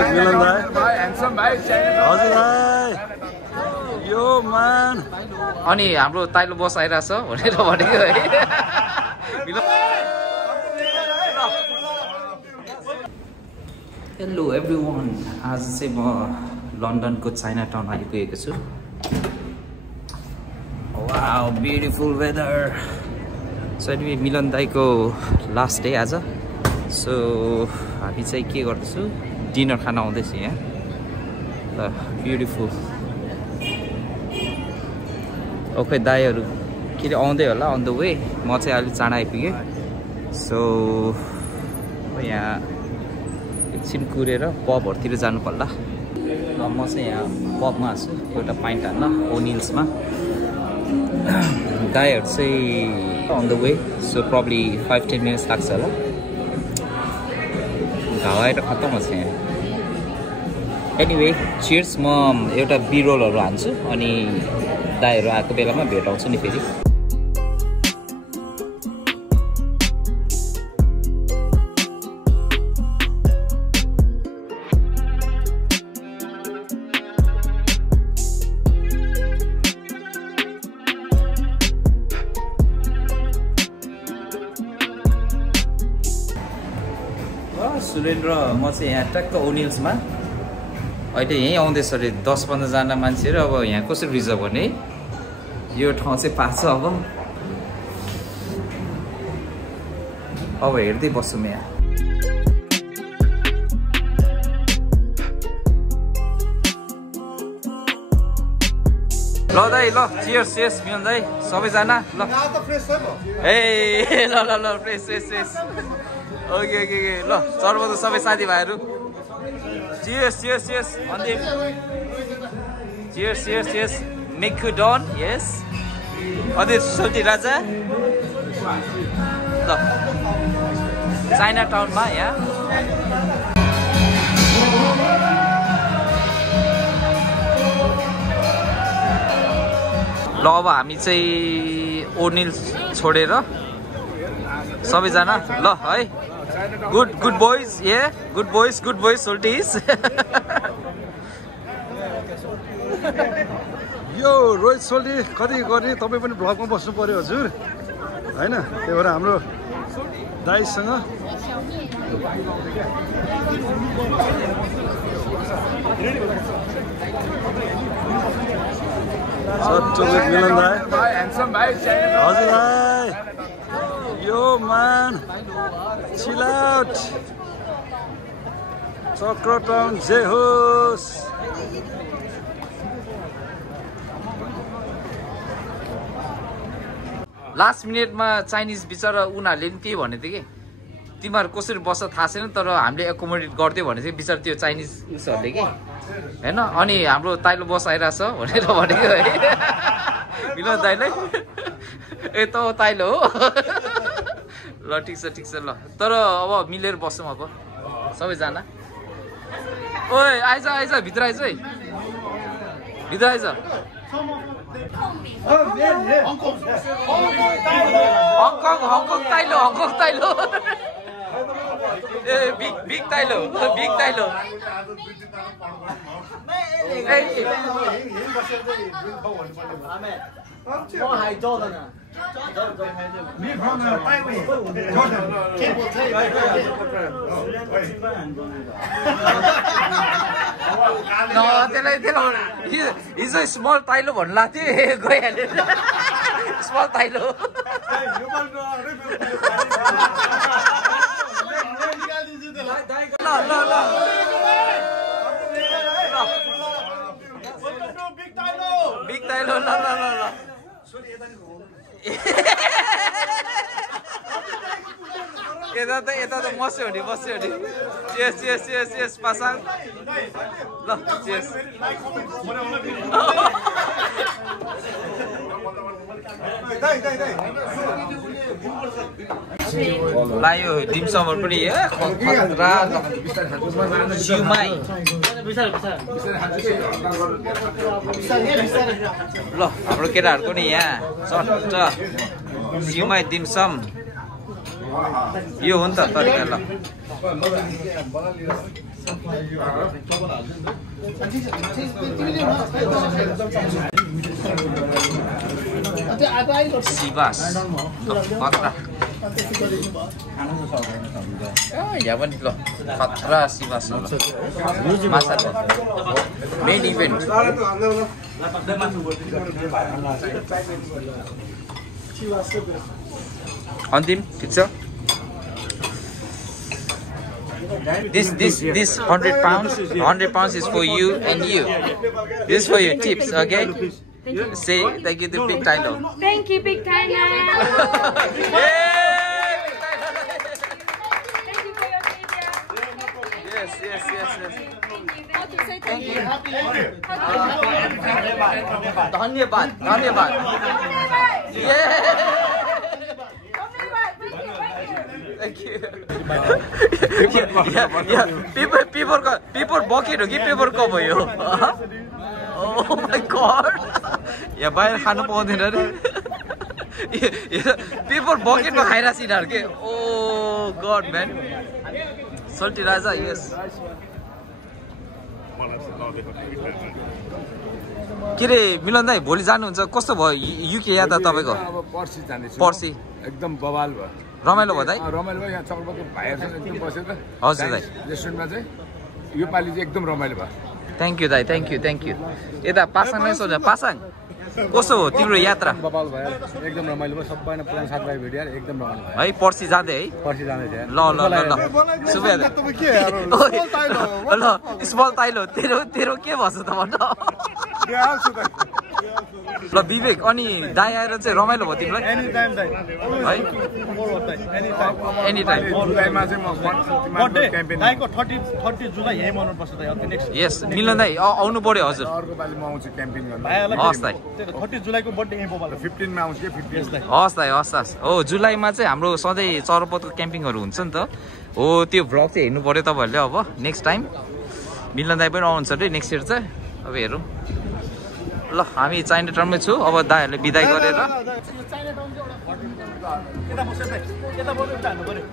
मिलन भाइ ह्यान्डसम भाइ हजुर भाइ यो मान अनि हाम्रो ताइलो बस आइरहेछ भनेर भनेको है हेलो एभ्रिवान आज चाहिँ म लन्डनको चाइना टाउन आइपुगेको छु wow beautiful weather so anyway Milan दाइको लास्ट डे आज सो हामी चाहिँ के गर्दैछु डिनर खान आउँदैछु यहाँ ल ब्युटिफुल ओके दाइहरू के अरे आउँदै होला अन द वे म चाहिँ अलिक चाँडो आइपुगेँ सो यहाँ एकछिन कुरेर पबहरूतिर जानु पर्ला र म चाहिँ यहाँ पबमा छु एउटा पाइन्ट हाल्न ओनिल्समा दाइहरू चाहिँ on the way so probably 5-10 minutes लाग्छ होला घाउ आएर खत्तम छ यहाँ एनिवे चियर्स म एउटा बिरोलहरू हान्छु अनि दाइहरू आएको बेलामा भेटाउँछु नि फेरि सुरेन्द्र म चाहिँ यहाँ ट्याक्क ओनिल्समा अहिले यहीँ आउँदैछ अरे 10-15 जना मान्छेहरू अब यहाँ कसरी रिजर्भ गर्ने यो ठाउँ चाहिँ पाएको छ अब हेर्दै बस्छौँ यहाँ ल दाइ ल चियर्स चियर्स मिलन दाइ सबैजना ल ए ल ल ल fresh fresh fresh okay okay okay ल सर्वदा सबै साथीभाइहरू चियर्स चियर्स चियर्स अन्तिम चियर्स चियर्स चियर्स मेक्यु डन यस अदित सोल्टी राजा ल चाइना टाउनमा यहाँ ल अब हामी चाहिँ ओनिल्स छोडेर सबैजना ल है good boys a good boys सोल्टिस यो रोहित सोल्टी कति गर्ने तपाईँ पनि भ्लगमा बस्नु पर्यो हजुर होइन त्यही भएर हाम्रो दाइसँग मिलन भाइ हजुर भाइ यो मान चिल आउट चक्र टाउन जे होस् लास्ट मिनटमा चाइनिज बिचरा उनीहरूले नि त्यही भनेको थियो कि तिमीहरू कसरी बस्छ थाहा छैन तर हामीले एकोमोडेट गरिदियो भने चाहिँ बिचरा त्यो चाइनिज उसहरूले कि होइन अनि हाम्रो ताइलो बस आइरहेछ भनेर भनेको है मिलन दाइलाई ए त ताइलो हो ल ठिक छ ल तर अब मिलेर बस्छौँ अब सबैजना ओए आइज आइज भित्र आइज है भित्र आइज हङकङ ताइलो ए बिग ताइलो हिजो स्मल ताइलो भन्नु लाग्थ्यो गइहाल्यो स्मल ताइलो बिग ताइलो ल यता त बस्यो नि चेस पासाङ ल चेस लायो डिमसमहरु पनि सिउमाई ल हाम्रो केटाहरुको नि यहाँ चट्ट सिउमाई डिमसम यो हो नि त तरिका ल सिबास खतरा यहाँ पनि ल खतरा सिबास माछा मेन इभेन्ट अन्तिम ठिक छ This 100 pounds is for you and you. This is for your tips, okay? Say thank you to Big Tyler. Thank you, Big Tyler. Thank you for your video. Yes. How to say thank you? Dhanyabad. Yeah. Thank you. Yeah. People bucket हो कि paper cup हो यो? Oh my god. यहाँ बाहिर खानु पाउँदैन रे. Paper बकेटमा खाइरा सिनार के. Oh god man. Salty Raja, yes. के रे मिलन दाइ भोलि जानुहुन्छ कस्तो भयो युके यात्रा तपाईको? अब पर्सि जानेछु. पर्सि एकदम बवाल भयो. रमाइलो भयो दाइ? रमाइलो भयो. यहाँ चौरबाको भाइहरुसँग एकदम बसेर हजुर दाइ. रेस्टुरेन्टमा चाहिँ यो पालि चाहिँ एकदम रमाइलो भयो. थ्याङ्क यू दाइ, थ्याङ्क यू. यता पासाङलाई सोध्नु. पासाङ कस्तो हो तिम्रो यात्रा? बवाल भयो. एकदम रमाइलो भयो. सबैजना पुरानो साथीभाइ भेट्यो एकदम रमाइलो भयो. है पर्सि जाँदै है? पर्सि जाँदै थियो. ल सुबे ल स्मल ताइलो तेरो के भन्छ त भन्न? ल विवेक अनि दाइ आएर चाहिँ रमाइलो भयो तिमीलाई? एनी टाइम दाइ. है एनी टाइम. जुलाईमा चाहिँ म बर्थडे दाइको 30 जुलाई यही मनाउनु पर्छ दाइ. अर्को नेक्स्ट यस मिलन दाइ आउनु पर्यो हजुर. अर्को पालि म आउँछु क्याम्पिङ गर्न. हस् दाइ. 30 जुलाईको बर्थडे यही बोबाल. 15 मा आउँछु के 15 दाइ. हस् दाइ हस्. हो जुलाईमा चाहिँ हाम्रो सधैँ चरपतको क्याम्पिङहरू हुन्छ नि त. हो त्यो भ्लग चाहिँ हेर्नु पर्यो तपाईँहरूले अब नेक्स्ट टाइम. मिलन दाइ पनि आउनुहुन्छ अरे नेक्स्ट इयर चाहिँ. अब हेरौँ. ल हामी चाइना टाउनमै छु अब दाइहरूले बिदाई गरेर चाइना टाउन चाहिँ एउटा यता बस्यो दाइ. यता बस्यो उता हाल्नु पर्यो.